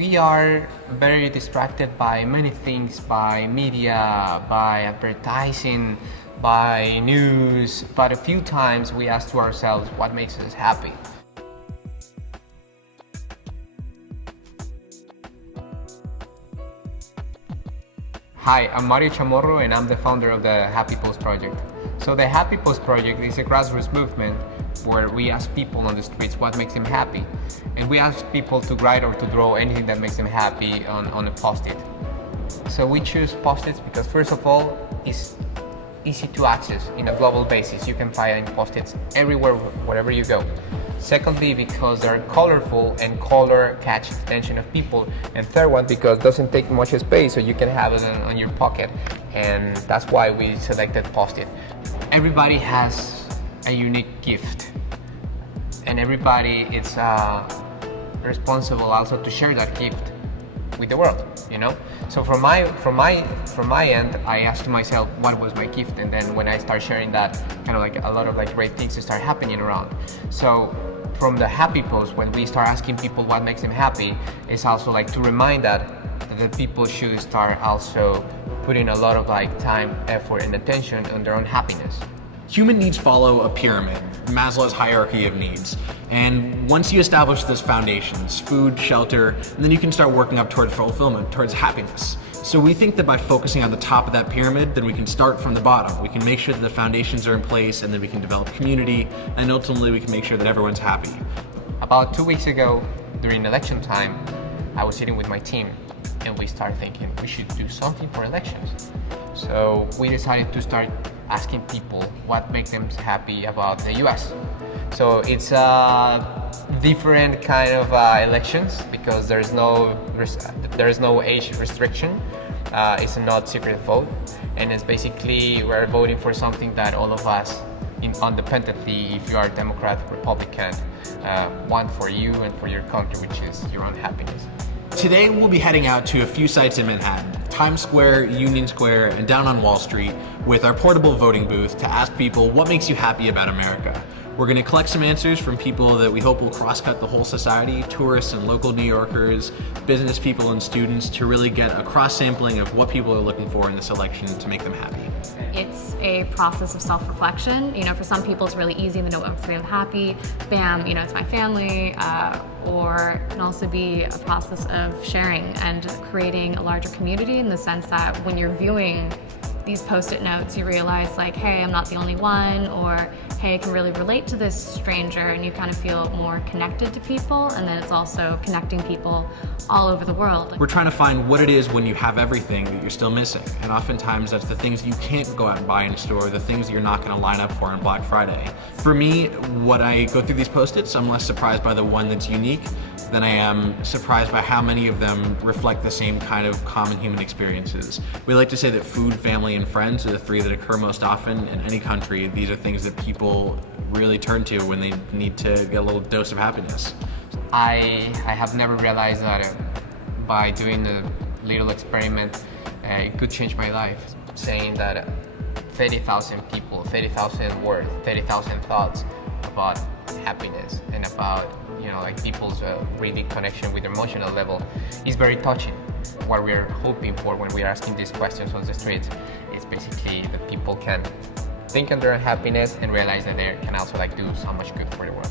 We are very distracted by many things, by media, by advertising, by news, but a few times we ask to ourselves what makes us happy. Hi, I'm Mario Chamorro and I'm the founder of the Happy Post Project. So the Happy Post Project is a grassroots movement where we ask people on the streets what makes them happy. And we ask people to write or to draw anything that makes them happy on a post-it. So we choose post-its because first of all, it's easy to access in a global basis. You can find post-its everywhere, wherever you go. Secondly, because they're colorful and color catches the attention of people. And third one, because it doesn't take much space, so you can have it on your pocket. And that's why we selected post-it. Everybody has a unique gift, and everybody is responsible also to share that gift with the world, you know. So from my end, I asked myself what was my gift, and then when I start sharing that, kind of like a lot of like great things start happening around. So from the Happy Post, when we start asking people what makes them happy, it's also like to remind that people should start also putting a lot of like time, effort, and attention on their own happiness. Human needs follow a pyramid, Maslow's hierarchy of needs. And once you establish those foundations, food, shelter, and then you can start working up towards fulfillment, towards happiness. So we think that by focusing on the top of that pyramid, then we can start from the bottom. We can make sure that the foundations are in place, and then we can develop community, and ultimately we can make sure that everyone's happy. About 2 weeks ago, during election time, I was sitting with my team, and we started thinking we should do something for elections. So we decided to start asking people what makes them happy about the US. So it's a different kind of elections because there's no age restriction. It's a not secret vote, and it's basically we're voting for something that all of us, independently, if you are Democrat, Republican, want for you and for your country, which is your own happiness. Today we'll be heading out to a few sites in Manhattan, Times Square, Union Square, and down on Wall Street with our portable voting booth to ask people what makes you happy about America. We're going to collect some answers from people that we hope will cross-cut the whole society, tourists and local New Yorkers, business people and students, to really get a cross-sampling of what people are looking for in this election to make them happy. It's a process of self-reflection. You know, for some people it's really easy to know what makes them happy. Bam, you know, it's my family. Or it can also be a process of sharing and creating a larger community, in the sense that when you're viewing these post-it notes, you realize like, hey, I'm not the only one, or hey, I can really relate to this stranger, and you kind of feel more connected to people. And then it's also connecting people all over the world. We're trying to find what it is when you have everything that you're still missing. And oftentimes that's the things you can't go out and buy in a store, the things that you're not going to line up for on Black Friday. For me, when I go through these post-its, I'm less surprised by the one that's unique than I am surprised by how many of them reflect the same kind of common human experiences. We like to say that food, family, and friends are the three that occur most often in any country. These are things that people really turn to when they need to get a little dose of happiness. I have never realized that by doing a little experiment, it could change my life. Saying that 30,000 people, 30,000 words, 30,000 thoughts about happiness and about, you know, like people's really connection with their emotional level is very touching. What we're hoping for when we're asking these questions on the streets is basically that people can think on their happiness and realize that they can also like do so much good for the world.